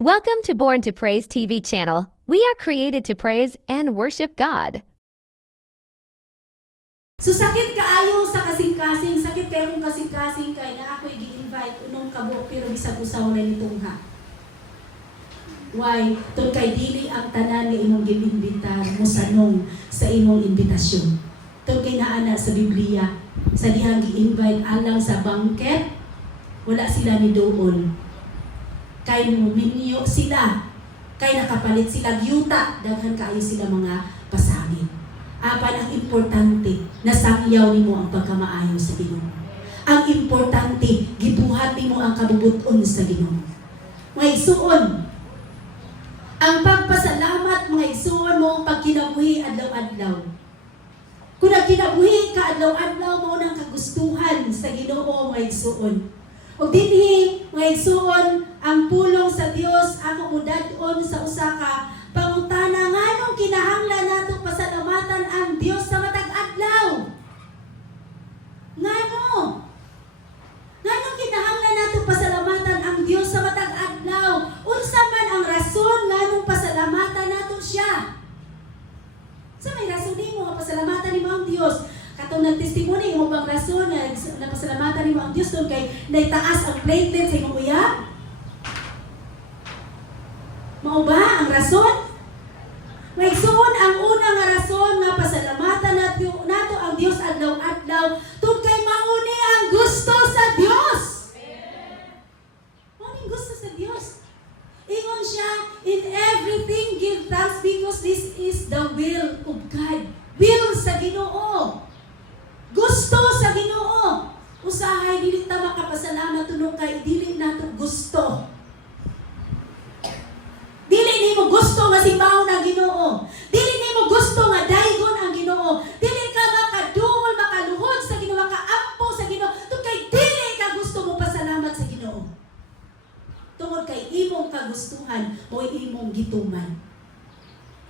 Welcome to Born to Praise TV channel. We are created to praise and worship God. So sakit kaayo sa kasing-kasing, sakit kayo kung kasing-kasing kay na ako'y gi-invite unong kabo pero bisag usaw na nitong ha. Why? Tun kay dili ang tanan nga imong ginimbita mo sanong sa imong imbitasyon. Tun kay naana sa Biblia, sa dihang gi-invite alang sa bangket, wala sila ni doon. Kay minyo sila, kay nakapalit sila gyuta, daghan kaayo sila mga pasangin. Apan ang importante, nasangyaw nimo ang pagkamaayo sa Ginoo. Ang importante, gibuhat nimo ang kabubuton sa Ginoo. Mga igsuon, ang pagpasalamat, mga igsuon mo ang pagkinabuhi adlaw-adlaw. Kung nagkinabuhi ka adlaw-adlaw mo nang kagustuhan sa Ginoo, mga igsuon. O dinhi, mga igsuon, ang pulong sa Dios ako mudad-on sa usaka pangutana nganong kinahanglan nato pasalamatan ang Dios sa matag adlaw. Nganong kinahanglan nato pasalamatan ang Dios sa matag adlaw? Unsa man ang rason nganong pasalamatan nato siya? Sa may rason nimo nga pasalamatan nimo ang Dios? Katong nagtestimony mo bang rason na pasalamatan nimo ang Dios doon kay naitaas ang platelet sa imong uyab? Mao ba ang rason? May suon ang unang nga rason nga pasalamatan nato ang Dios adlaw-adlaw tun kay mao ni ang gusto sa Dios. Mao ni gusto sa Dios. Ingon siya, in everything give thanks because this is the will of God. Will sa Ginoo. Gusto sa Ginoo. Usahay dili ta makapasalamat tunog kay dili nato gusto. Dili nimo gusto nga simbaho ng Ginoo. Dili nimo gusto nga daygon ang Ginoo. Dili ka makadungol, makaluhod sa Ginoo, makaampo sa Ginoo. Tungod kay dili ka gusto mo pasalamat sa Ginoo. Tungod kay imong kagustuhan o imong gituman.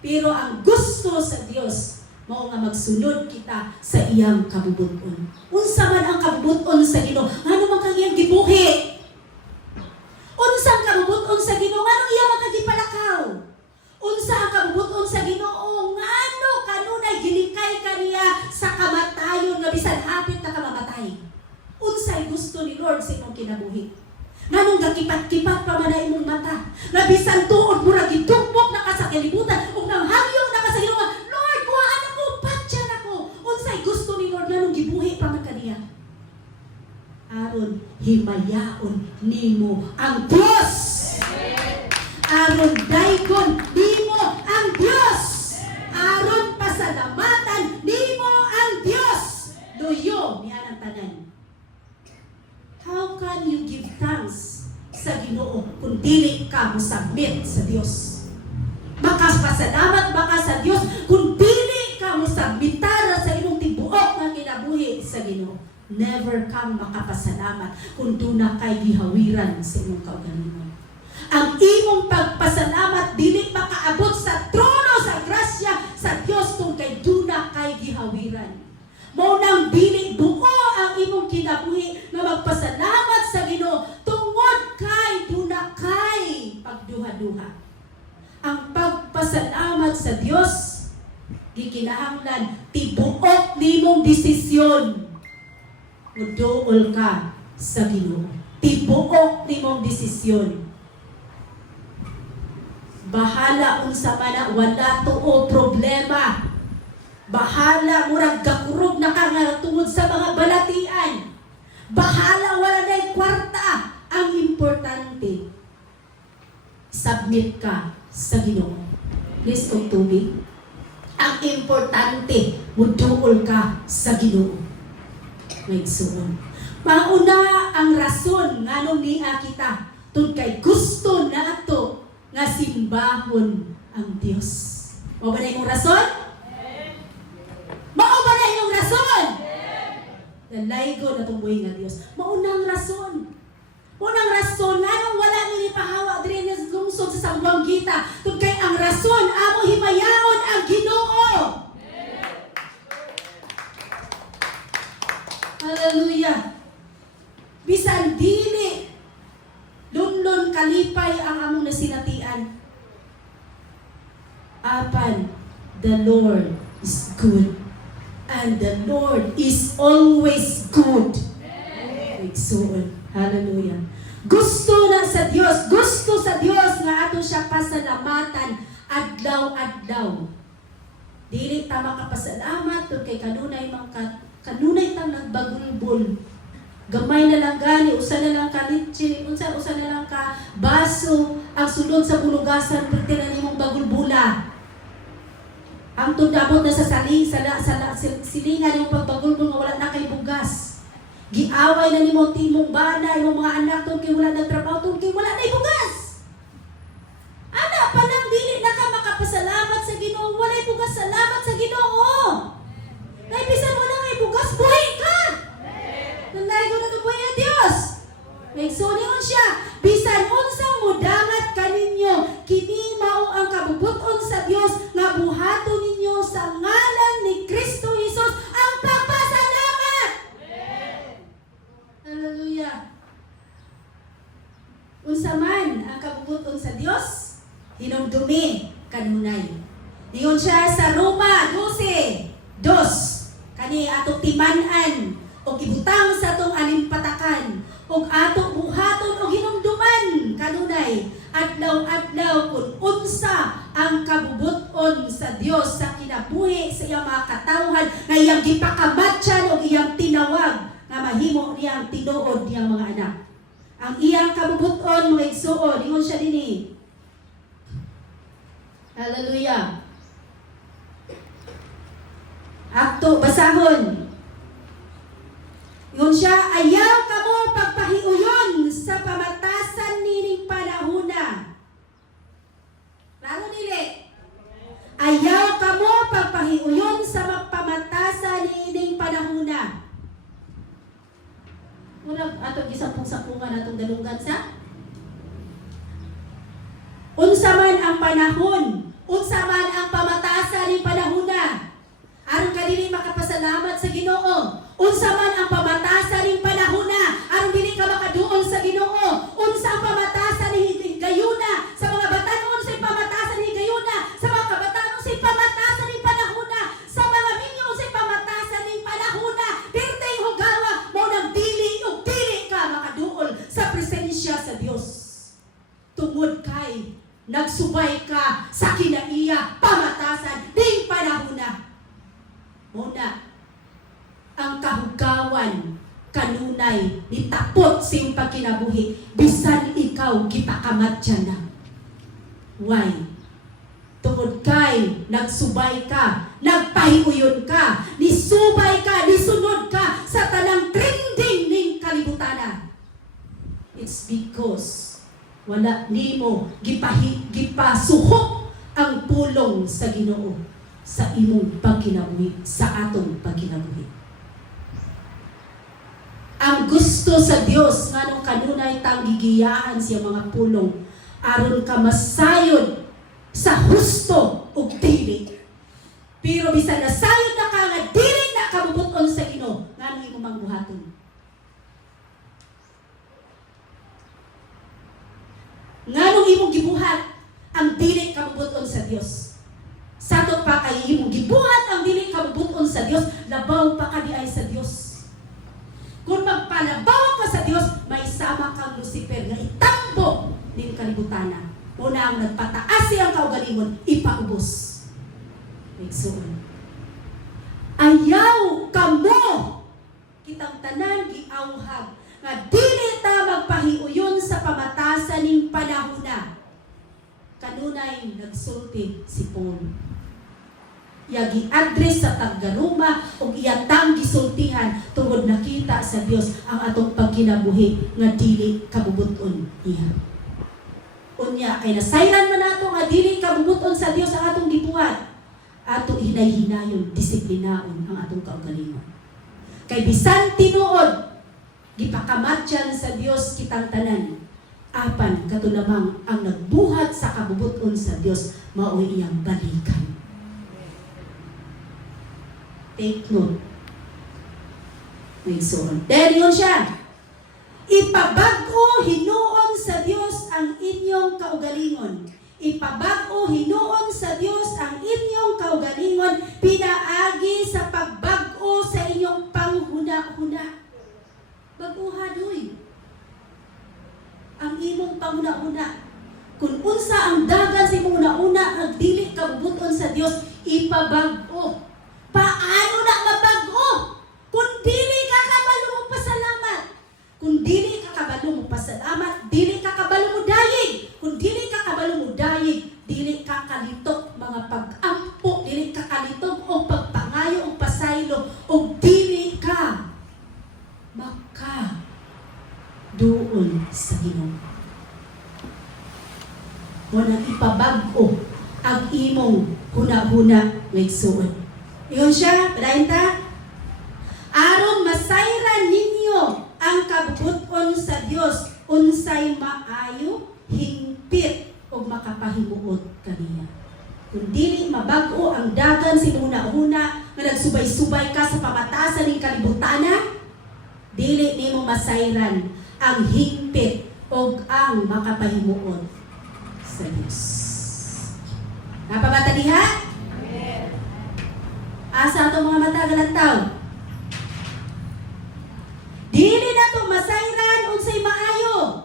Pero ang gusto sa Dios mao nga magsunod kita sa iyang kabubuton. Unsa man ang kabubuton sa Ginoo? Ngano man kang iyang gibuhi? Unsang kabubuton sa Ginoo? Ngano iya magkagipalakaw? Unsa ang kabubuton sa Ginoo? Ngano kanunay gilikay kaniya sa kamatayon nga bisan hapit na kamamatay? Unsay gusto ni Lord sa imong kinabuhi? Nganong gakipat-kipat pa man imong mata? Nga bisan tuod mura gidugmok na ka sa kalibutan ug nang hagyong na ka sa Ginoo. Lord, buhaan ako, patyan ako. Unsay gusto ni Lord nganong gibuhi pa man kaniya? Aron himayaon nimo ang Dios. Aron daygon nimo ang Dios. Aron pasalamatan nimo ang Dios. Luyo niya ang tanan. How can you give thanks sa Ginoo kung dili ka musabit sa Dios? Makapasalamat baka sa Dios kung dili ka musabitara sa imong tibuok nga kinabuhi sa Ginoo. Never kang makapasalamat kung doon na kay gihawiran sa imong kaugalingon. Ang imong pagpasalamat dili makaabot sa trono sa grasya sa Dios kung kay doon na kay gihawiran. Mao nang dili buo ang imong kinabuhi na magpasalamat sa Ginoo tungod kay doon na kay pagduha-duha. Ang pagpasalamat sa Dios gikinahanglan tibuok nimong desisyon. Muduol ka sa Ginoo. Tibuok nimong desisyon. Bahala unsa man na wala tuo problema. Bahala murag gakurog na ka nga tungod sa mga balatian. Bahala wala nay kwarta. Ang importante, submit ka sa Ginoo. Please kong tubig. Ang importante, muduol ka sa Ginoo. May igsuon. Mauna ang rason nganong niya kita tun kay gusto nato nga simbahon ang Dios. Mao ba na imong rason? Mao ba na imong rason? Dalaygo na tumuhay nga Dios. Mauna ang rason. Unang rason nganong wala ni pahawa diri sa lungsod sa Sambuangita tun kay ang rason amo himayaon ang Ginoo. Hallelujah. Bisan dili lunlon kalipay ang among nasinatian. Apan, the Lord is good. And the Lord is always good. Igsoon. Hallelujah. Gusto sa Dios nga ato siya pasalamatan adlaw-adlaw. Dili ta makapasalamat tungod kay kanunay tang nagbagulbol. Gamay na lang gani, usa na lang ka litchi, usa na lang ka baso, ang sulod sa bulugasan perti na nimong bagulbula. Ang tundabot na sa silingan yung pagbagulbol nga wala na kay bugas. Giaway na nimo timong bana, imong mga anak tungod kay wala na trabaho, tungod kay wala na bugas. Ana pa nang dili na ka makapasalamat sa Ginoo, walay bugas salamat sa Ginoo. Kay bisan wala kay bugas, buhay ka. Nanay ko na kabuhay ang Dios. Nagsuningon siya, bisan unsang mudangat kaninyo, kini mao ang kabubuton sa Dios nga buhaton ninyo sa ngalan ni Kristo Jesus ang pagpasalamat. Hallelujah. Unsa man ang kabubuton sa Dios, hinumdumi kanunay. Ingon siya sa Roma 12:2, kani atong timan-an o ibutang sa atong alimpatakan o atong buhaton o hinumduman kanunay adlaw-adlaw kung unsa ang kabubuton sa Dios sa kinabuhi sa iyang mga katawhan nga iyang gipakamatyan o iyang tinawag nga mahimo niyang tinuod niyang mga anak. Ang iyang kabubuton mga igsuon, ingon siya dinhi. Hallelujah. Akto, basahon. Ingon siya, ayaw ka mo pagpahiuyon sa pamatasan nining panahuna. Klaro nili. Ayaw ka mo pagpahiuyon sa pamatasan nining panahuna. Muna atong gisampung-sampungan atong dalungan sa unsa man ang panahon, unsa man ang pamatasan ni panahuna. Aron ka dili makapasalamat sa Ginoo. Unsa man ang pamatasan ni panahuna, aron dili ka makaduol sa Ginoo. Unsa ang pamatasan ni gayuna sa mga batan-on sa pamatasan ni gayuna, sa mga kabataan sa pamatasan ni panahuna, sa mga minyo sa pamatasan ni panahuna. Dirtay hugawa mo nang dili ug dili ka makaduol sa presensya sa Dios. Tungod kay nagsubay ka sa kinaiya pamatasan ding panahuna. Muna, ang kahugawan kanunay nitapot sa iyong pagkinabuhi bisan ikaw gipakamatyan na. Why? Tungod kay nagsubay ka, nagpahiuyon ka, nisubay ka, nisunod ka sa tanang trending ning kalibutan. It's because wala nimo gipasuhok ang pulong sa Ginoo sa imong pagkinabuhi, sa atong pagkinabuhi. Ang gusto sa Dios nganong kanunay tang gigiyaan siya mga pulong aron ka masayod sa husto ug dili. Pero bisan nasayod na ka nga dili na kabubuton sa Ginoo, ngano imong mangbuhaton? Nganong imong gibuhat ang dili kabubuton sa Dios? Sato pa kay imong gibuhat ang dili kabubuton sa Dios, labaw pa ka di ay sa Dios. Kung magpalabaw ka sa Dios, may sama kang Lucifer nga itambo ning kalibutana. Una ang nagpataas ang kaugalingon, ipaubos. Igsoon. Ayaw kamo kitang tanan giawhag nga dili ta magpahiuyon sa pamatasan ning panahuna. Kanunay nagsulti si Paul. Yagi address sa taggaruma o iyatang gisultihan tungod nakita sa Dios ang atong pagkinabuhi nga dili kabubuton niya. Unya kay nasayran man nato nga dili kabubuton sa Dios ang atong gibuhat. Ato hinay-hinayon, disiplinaon ang atong kaugalingon. Kay bisan tinuod gipakamatyan sa Dios kitang tanan. Apan kato lamang ang nagbuhat sa kabubuton sa Dios mao iyang balikan. Take note. May suon. Dahil yun siya. Ipabago hinuon sa Dios ang inyong kaugalingon. Ipabag-o hinuon sa Dios ang inyong kaugalingon, pinaagi sa pagbag-o sa inyong panghuna-huna. Baguhadoy ang imong panghuna-huna. Kung unsa ang dagan sa imong una-una, ang dili kabubuton sa Dios, ipabag-o. Paano na mabag-o? Kung dili ka kabalo mo pasalamat. Kung dili ka kabalo mo pasalamat, dili ka kabalo mo dayig. Kung dili ka kabalo mo dayig, dili ka kalitok mga pag-ampo, dili ka kalitok o pagpangayo o pasaylo, o dili ka maka doon sa Ginoo. O nang ipabag-o ang imong huna-huna may suod. Iyon siya, padayon ta. Aron masayran ninyo ang kabubuton sa Dios, unsay maayo, hingpit o makapahimuot kaniya. Kung dili mabag-o ang dagan sa una-una nga nagsubay-subay ka sa pamatasan ng kalibutana, dili nimo masayran ang hingpit o ang makapahimuot sa Dios. Napabata diha? Asa ato mga mata galantaw? Dili na to masayran unsay maayo,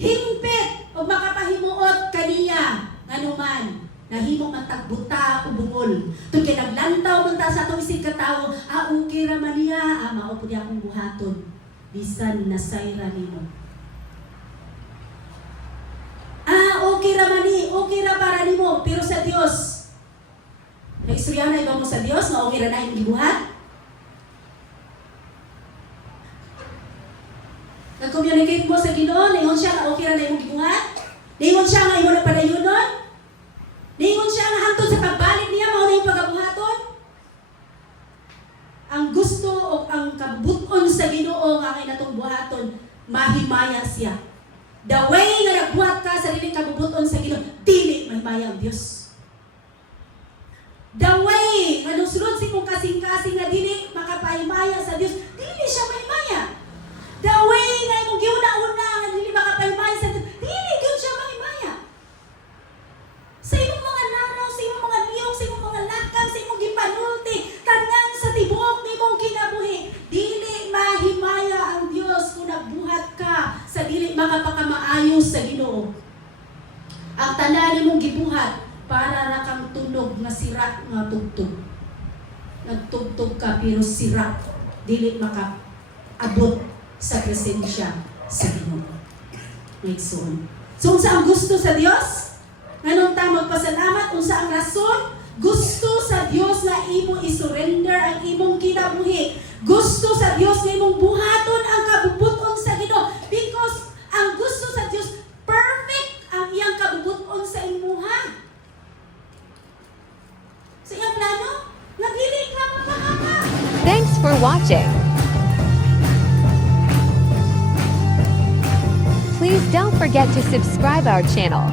hingpit o makapahimuot kaniya nganuman nahimo man tagbuta o bungol. Tun kay naglantaw man ta sa atong isig ka tawo, okay ra man niya, mao pud akong buhaton. Bisan nasayran nimo. Okay ra man ni, okay ra para nimo, pero sa Dios. Naistorya na iba mo sa Dios, nga okay ra na yung gibuhat. Nag-communicate mo sa Ginoo, ningon siya nga okay ra na yung gibuhat. Ningon siya nga imo nagpadayunon. Ningon siya nga hangtod sa pagbalik niya, mao na yung pagabuhaton. Ang gusto o ang kabuton sa Ginoo nga kay natong buhaton, mahimaya siya. The way nga nagbuhat ka sa diling kabubuton sa Ginoo, dili mahimaya ang Dios. The way nga nusulod si mong kasing-kasing nga dili makapahimaya sa Dios, dili siya mahimaya. The way nga imong giuna-una nga dili makapahimaya sa Dios, dili gyud siya mahimaya. Sa imong mga nanaw, sa imong mga niyong, sa imong mga lakang, sa imong gipanulti, tanan sa tibuok nimong kinabuhi, dili mahimaya ang Dios kung nagbuhat ka sa dili makapakamaayo sa Ginoo. Ang tanan nimong gibuhat para ra kang tunog nga sira nga tugtog. Nagtugtog ka pero sira, dili makaabot sa presensya sa Ginoo. Ngayon. So unsa ang gusto sa Dios? Nganong ta magpasalamat? Unsa ang rason? Gusto sa Dios na imo isurrender ang imong kinabuhi. Gusto sa Dios na imong buhaton ang kabubuton sa Ginoo. Because ang gusto sa Dios, perfect ang iyang kabubuton sa imuha. Sa iyang plano, nagili ka mapahama. Thanks for watching. Please don't forget to subscribe our channel.